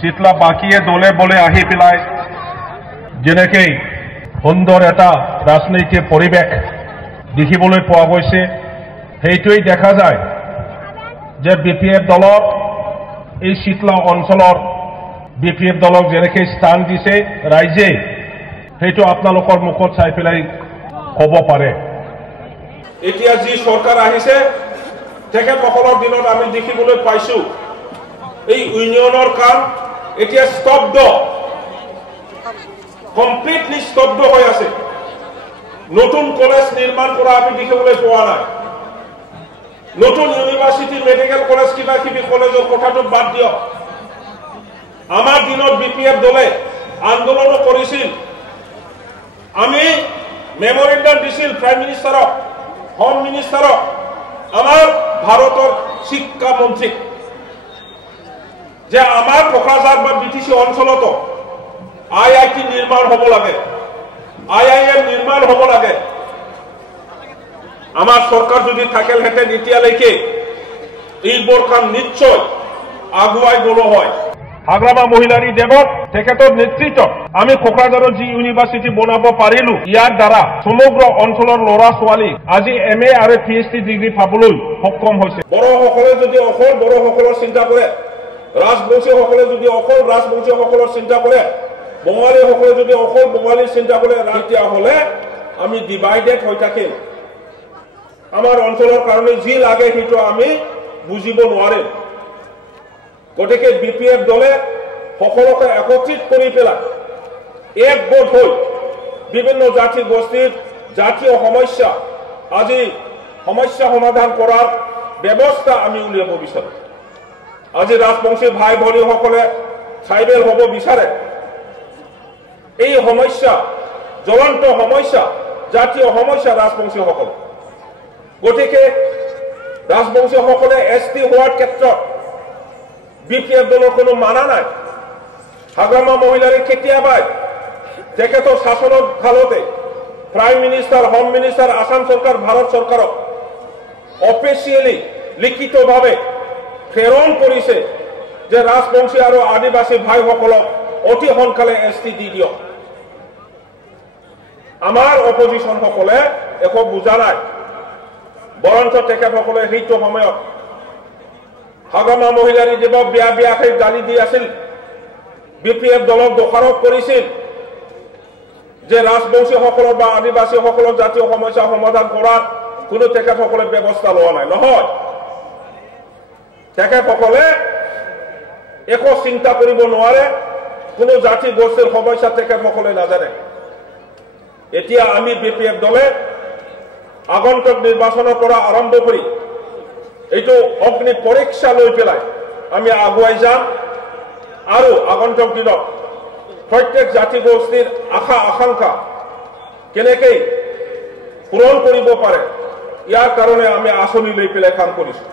শীতলা বাকীয়ে দলে বলে আহি পেলাই যেনেকৈ সুন্দৰ এটা ৰাজনৈতিক পৰিৱেশ দেখিবলৈ পোৱা গৈছে, সেইটোৱেই দেখা যায় যে BPF দলক এই শীতলা অঞ্চলৰ BPF দলক যেনেকৈ স্থান দিছে ৰাইজে, সেইটো আপোনালোকৰ মুখত চাই পেলাই ক'ব পাৰে। এতিয়া যি চৰকাৰ আহিছে তেখেতসকলৰ দিনত আমি দেখিবলৈ পাইছো এই ইউনিয়নৰ কাম এতিয়া স্তব্ধ, কমপ্লিটলি স্তব্ধ হৈ আছে। নতুন কলেজ নিৰ্মাণ কৰা আমি দেখিবলৈ পোৱা নাই। নতুন ইউনিভাৰ্চিটি, মেডিকেল কলেজ, কিবা কিবি কলেজৰ কথাটো বাদ দিয়ক। আমাৰ দিনত BPF দলে আন্দোলনো কৰিছিল, আমি মেমৰেণ্ডাম দিছিল প্ৰাইম মিনিষ্টাৰক, হোম মিনিষ্টাৰক, আমাৰ ভাৰতৰ শিক্ষা মন্ত্ৰীক, যে আমাৰ কোকৰাঝাৰ বা BTC অঞ্চলতো IIT নিৰ্মাণ হ'ব লাগে, IIM নিৰ্মাণ হ'ব লাগে। আমাৰ চৰকাৰ যদি থাকিলহেঁতেন এতিয়ালৈকে এইবোৰ কাম নিশ্চয় আগুৱাই গ'ল হয়। হাগ্ৰামা মহিলাৰী দেৱক তেখেতৰ নেতৃত্বত আমি কোকৰাঝাৰৰ যি ইউনিভাৰ্চিটি বনাব পাৰিলো, ইয়াৰ দ্বাৰা সমগ্ৰ অঞ্চলৰ ল'ৰা ছোৱালী আজি MA আৰু PhD ডিগ্ৰী পাবলৈ সক্ষম হৈছে। বড়োসকলে যদি অকল বড়োসকলৰ চিন্তা কৰে, ৰাজবংশীসকলে যদি অকল ৰাজবংশীসকলৰ চিন্তা কৰে, বঙালীসকলে যদি অকল বঙালীৰ চিন্তা কৰে, তেতিয়াহ'লে আমি ডিভাইডেড হৈ থাকিম। আমাৰ অঞ্চলৰ কাৰণে যি লাগে সেইটো আমি বুজিব নোৱাৰিম। গতিকে BPF দলে সকলোকে একত্ৰিত কৰি পেলাই একগোট হৈ বিভিন্ন জাতি গোষ্ঠীৰ জাতীয় সমস্যা, আজি সমস্যা সমাধান কৰাৰ ব্যৱস্থা আমি উলিয়াব বিচাৰো। আজি ৰাজবংশী ভাই ভনীসকলে ট্ৰাইবেল হ'ব বিচাৰে। এই সমস্যা জ্বলন্ত সমস্যা, জাতীয় সমস্যা ৰাজবংশীসকল। গতিকে ৰাজবংশীসকলে ST হোৱাৰ ক্ষেত্ৰত BPF দলৰ কোনো মানা নাই। হাগ্ৰামা মহিলাৰী কেতিয়াবাই তেখেতৰ শাসনৰ কালতে prime minister, home minister, Assam চৰকাৰ, ভাৰত চৰকাৰক অফিচিয়েলি লিখিতভাৱে প্ৰেৰণ কৰিছে যে ৰাজবংশী আৰু আদিবাসী ভাইসকলক অতি সোনকালে ST দি দিয়ক। আমাৰ অপজিশ্যনসকলে একো বুজা নাই, বৰঞ্চ তেখেতসকলে সেইটো সময়ত হাগ্ৰামা মহিলাৰী দেৱক বিয়াকৈ গালি দি আছিল, BPF দলক দোষাৰোপ কৰিছিল যে ৰাজবংশীসকলৰ বা আদিবাসীসকলৰ জাতীয় সমস্যা সমাধান কৰাত কোনো তেখেতসকলে ব্যৱস্থা লোৱা নাই। নহয়, তেখেতসকলে একো চিন্তা কৰিব নোৱাৰে, কোনো জাতি গোষ্ঠীৰ সমস্যা তেখেতসকলে নাজানে। এতিয়া আমি BPF দলে আগন্তুক নিৰ্বাচনৰ পৰা আৰম্ভ কৰি এইটো অগ্নি পৰীক্ষা লৈ পেলাই আমি আগুৱাই যাম আৰু আগন্তুক দিনত প্ৰত্যেক জাতি গোষ্ঠীৰ আশা আকাংক্ষা কেনেকৈ পূৰণ কৰিব পাৰে, ইয়াৰ কাৰণে আমি আঁচনি লৈ পেলাই কাম কৰিছো।